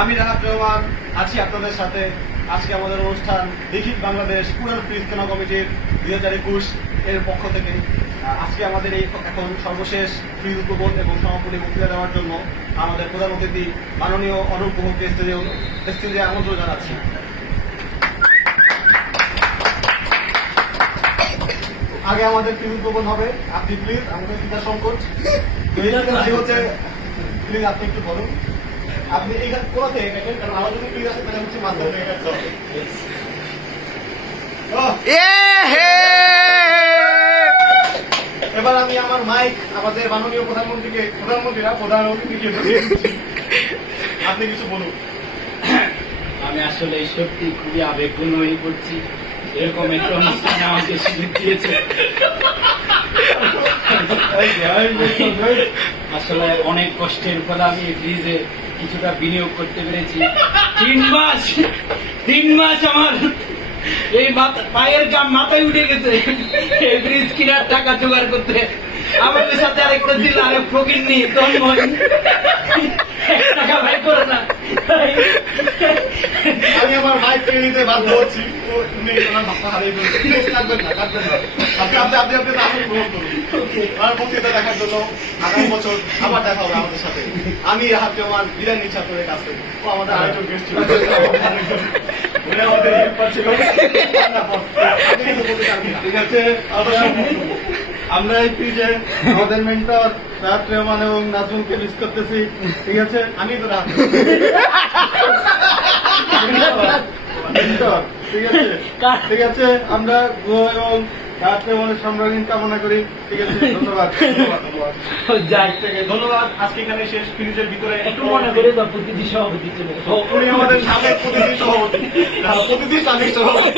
আমি রাহাত রহমান আছি আপনাদের সাথে। আজকে আমাদের অনুষ্ঠান লিখিত বাংলাদেশ পুরান ফ্রিজ কেনা কমিটির 2021 এর পক্ষ থেকে আজকে আমাদের এই এখন সর্বশেষ ফ্রিজ উদ্বোধন এবং সমাপনী বক্তৃতা দেওয়ার জন্য আমাদের প্রধান অতিথি মাননীয় অনুপ গুহকে স্টেজে আমন্ত্রণ জানাচ্ছি। আগে আমাদের ফ্রিজ উদ্বোধন হবে। আপনি প্লিজ আমাদের চিন্তা সংকোচ হচ্ছে, প্লিজ আপনি একটু বলুন আপনি এইখানে কোথা থেকে গেছেন, কারণ আমার যদি ফ্রিজ আছে তাহলে হচ্ছে মাধ্যম থেকে গেছে। এবার আমি আমার মাইক আমাদের মাননীয় প্রধান অতিথিকে আপনি কিছু বলুন। আমি আসলে সত্যি খুবই আবেগপূর্ণ হয়ে পড়ছি। এরকম একটা অনুষ্ঠানে আমাকে সুযোগ দিয়েছে। আসলে অনেক কষ্টের ফলে আমি এই ফ্রিজে কিছুটা বিনিয়োগ করতে পেরেছি। 3 মাস আমার এই পায়ের গাম মাথায় উঠে গেছে এই ফ্রিজ কেনার টাকা জোগাড় করতে। আমাদের সাথে আরেকটা ছিল আরেক ফকির নিয়ে তন্ময়, টাকা ভাই করে না। আমি আমার মাইক কিনে নিতে বাধ্য হচ্ছি। আমার বক্তৃতা দেখার জন্য আগামী বছর আবার দেখা হবে আমাদের সাথে। আমি রাহাত রহমান বিদায় নিচ্ছি আপনাদের কাছে। ও আমাদের আরেকজন গেস্ট ছিল, আমাদের হেল্পার ছিল। ঠিক আছে, আমরা এই ফ্রিজে আমাদের মেন্টর রাহাত রহমান এবং নাজমুলকে মিস করতেছি। ঠিক আছে, আমি তো রাহাত মেন্টর। ঠিক আছে, আমরা গুহ এবং রাহাত রহমানের সম্রাগীন কামনা করি। ঠিক আছে, ধন্যবাদ। যাই ধন্যবাদ। আজকে এখানে শেষ। ফ্রিজের ভিতরে একটু মনে করে দাও, প্রতিটি সভাপতি চলে উনি আমাদের সাবেক প্রতিনিধি সভাপতি, প্রতিনিধি সাবেক সভাপতি।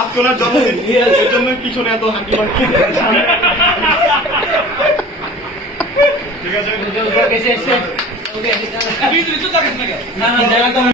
আজকে ওনার জন্মদিন, এর জন্য পিছনে এত হাঁটি মাটি। ঠিক আছে, না না